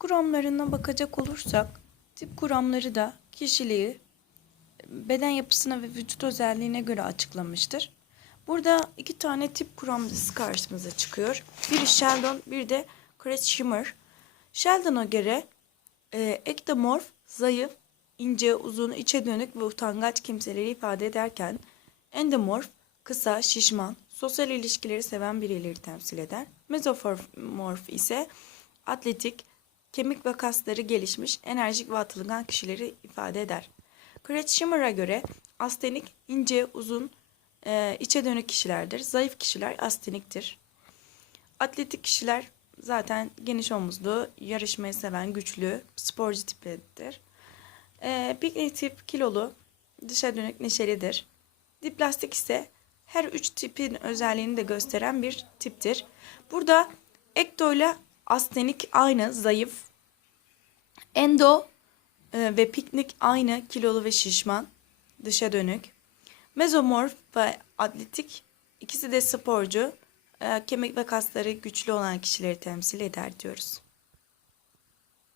kuramlarına bakacak olursak, tip kuramları da kişiliği, beden yapısına ve vücut özelliğine göre açıklamıştır. Burada iki tane tip kuramcısı karşımıza çıkıyor. Biri Sheldon, bir de Chris Schimmer. Sheldon'a göre e, ektomorf, zayıf, ince, uzun, içe dönük ve utangaç kimseleri ifade ederken endomorf, kısa, şişman, sosyal ilişkileri seven bireyleri temsil eder. Mezomorf ise atletik, kemik ve kasları gelişmiş, enerjik ve atılgan kişileri ifade eder. Craig Schimmer'a göre astenik, ince, uzun, e, içe dönük kişilerdir. Zayıf kişiler asteniktir. Atletik kişiler zaten geniş omuzlu, yarışmayı seven, güçlü, sporcu tipleridir. E, piknik tip kilolu, dışa dönük neşelidir. Diplastik ise her üç tipin özelliğini de gösteren bir tiptir. Burada ekto ile astenik aynı, zayıf. Endo e, ve piknik aynı, kilolu ve şişman, dışa dönük. Mezomorf ve atletik ikisi de sporcu, e, kemik ve kasları güçlü olan kişileri temsil eder diyoruz.